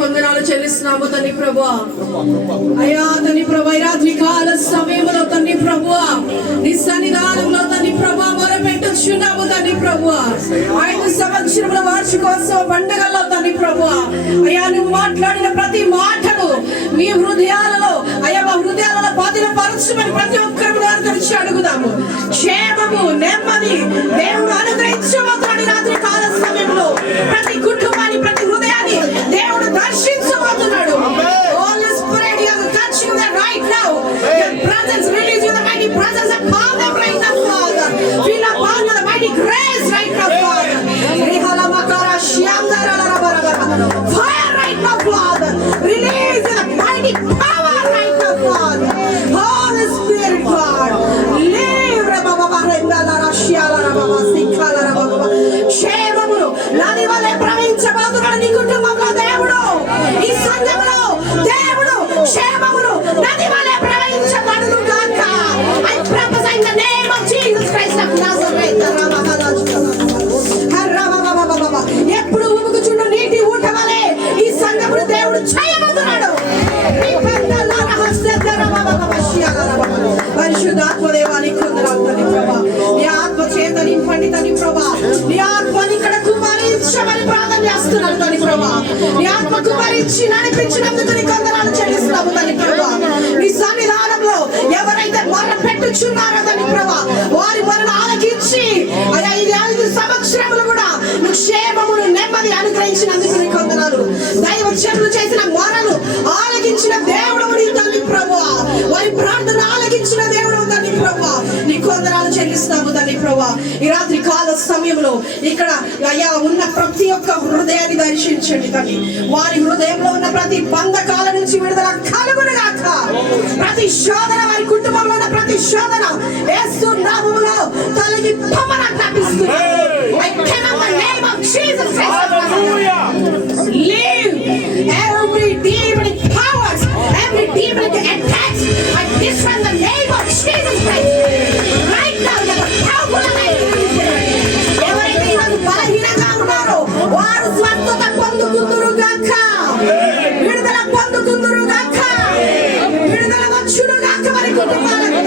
వందనాలు చెల్లిస్తున్నాము తండ్రి ప్రభువా. అయ్యా తండ్రి ప్రభువా, ఈ రాత్రి కాల సమయంలో తండ్రి ప్రభువా నీ సన్నిధానంలో తండ్రి ప్రభువా మొరపెట్టుచున్నాము తండ్రి ప్రభువా. 5 సంవత్సరముల వార్షికోత్సవ పండుగల్లో తండ్రి ప్రభువా అయ్యా నువ్వు మాట్లాడిన ప్రతి మాటను మీ హృదయాలలో అయ్యా మా హృదయాలలో పరచుమని ప్రతి ఒక్కరు తెరిచి అడుగుదాము. క్షేమము నెమ్మది దేవుడు అనుగ్రహించబోతున్నాడు. రాత్రి కాల సమయంలో ప్రతి కుటుంబాన్ని ప్రతి హృదయాన్ని దేవుడు దర్శించబోతున్నాడు. Holy Spirit, you are touching them right now. Your presence, release your mighty presence upon them right now, Father. Feel upon the mighty grace right now, Father. Rihala makara shyamdara rabara. Fire right now, Father. Release your mighty power right now, Father. Holy Spirit, God. Live rababa rendala rashyala rababa sikhala rababa. క్షేమమును నది వలె ప్రవహించబోతున్నాడు నీ కుటుంబంలో దేవుడు. ఈ సంఘంలో దేవుడు క్షేమమును నది వలె ప్రవహించబడును గాక. I prophesy in the name of Jesus Christ of Nazareth. ఎప్పుడు ఉబుకుచున్న నీటి ఊట వలె ఈ సంఘమును దేవుడు చేయబోతున్నాడు. పరిశుద్ధాత్మ దేవానికి వందనాలు తండ్రి ప్రభువా. నీ ఆత్మ చేత నింపండి తండ్రి ప్రభువా. నీ ఆత్మని ఇక్కడ కుమారించమని ప్రార్థన చేస్తున్నాను తండ్రి ప్రభువా. నీ ఆత్మ కుమారించి నడిపించినందుకు నీకు వందనాలు చెల్లిస్తున్నాము తండ్రి ప్రభువా. నీ సన్నిధానంలో ఎవరైతే మొర పెట్టుచున్నారో తండ్రి ప్రభువా వారి మొరను ఆలకించి అయ్యా ఈ 5 సంవత్సరములు కూడా నువ్వు క్షేమమును నెమ్మది అనుగ్రహించినందుకు నీకు వందనాలు. దైవజనులు చేసిన మొరను ఆలకించిన దేవుడు నీ తండ్రి ప్రభువా. వారి ప్రార్థన ఆలకించిన దేవుడు తండ్రి ప్రభువా నీకు వందనాలు చెల్లిస్తాము తండ్రి ప్రభువా. ఈ రాత్రి కాల సమయంలో ఇక్కడ అయ్యా ఉన్న ప్రతి ఒక్క హృదయాన్ని దర్శించండి తండ్రి. వారి హృదయంలో ఉన్న ప్రతి బంధకాల నుంచి విడుదల కలుగును గాక. ప్రతి శోధన వారి కుటుంబంలో ఉన్న ప్రతి శోధన యేసు నామములో తొలగిపోమని ఆజ్ఞాపిస్తున్నాను. I command the name of Jesus Christ. Leave every demonic powers, every demonic attacks. I destroy the name of Jesus Christ. Right now, you are powerful and ఎవరైతే ఈరోజు బలహీనంగా ఉన్నారో వారు స్వస్థత పొందుకుందురు గాక. విడుదల పొందుకుందురు గాక. విడుదల వచ్చును గాక వారి కుటుంబాలకు.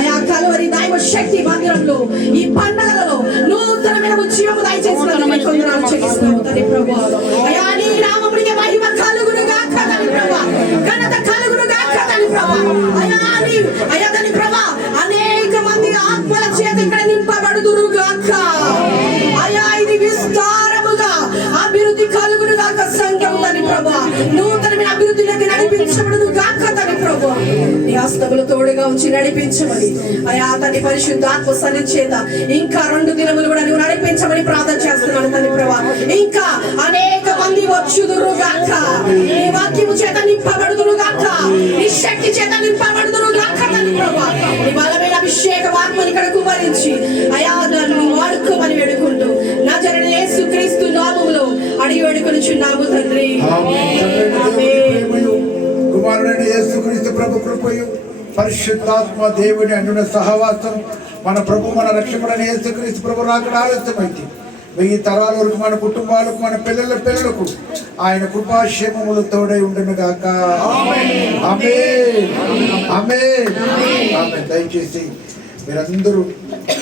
అయా కలువరి దైవ శక్తి మందిరంలో ఈ పండుగలలో నూతనమైన ఉద్యమం దయచేసినందుకు మీకు వందనాలు చెల్లిస్తున్నాము తండ్రి ప్రభువా. అయా నీ నామమునకే మహిమ కలుగును గాక తండ్రి ప్రభువా. ఘనత కలుగును గాక తండ్రి ప్రభువా. అయా తండ్రి ప్రభువా అనేక మంది ఆత్మల చేత ఇక్కడ నింపబడుదురు గాక. అయా ఇది విస్తారముగా అభివృద్ధి కలుగును గాక. సంఘం తండ్రి ప్రభువా నూతనమైన అభివృద్ధిలోకి నడిపించబడును గాక తండ్రి ప్రభువా. నీ హస్తములు తోడుగా ఉంచి నడిపించమని అయా తండ్రి పరిశుద్ధాత్మ సన్నిధి చేత ఇంకా 2 దినములు కూడా నువ్వు నడిపించమని ప్రార్థన చేస్తున్నాను తండ్రి ప్రభువా. ఇంకా అనేక మంది వచ్చుదురు గాక. నీ వాక్యము చేత నింపబడుదురు గాక. నీ శక్తి చేత నింపబడుదురు గాక తండ్రి ప్రభువా. నీ బలమైన అభిషేక ఆత్మని ఇక్కడ కుమరించి అయా నన్ను వాడుకోమని వేడుకుంటూ నజరేయుడైన యేసుక్రీస్తు నామములో అడిగి వేడుకొనుచున్నాము తండ్రి. కుమారుడైన యేసుక్రీస్తు ప్రభు కృపయు పరిశుద్ధాత్మ దేవుని అన్యున సహవాసం మన ప్రభు మన రక్షకుడైన యేసుక్రీస్తు ప్రభు రాకడ ఆలస్యమైంది 1000 తరాల వరకు మన కుటుంబాలకు మన పిల్లలకు ఆయన కృపాక్షేమములు తోడై ఉండును గాక. ఆమేన్ ఆమేన్ ఆమేన్. దయచేసి మీరందరూ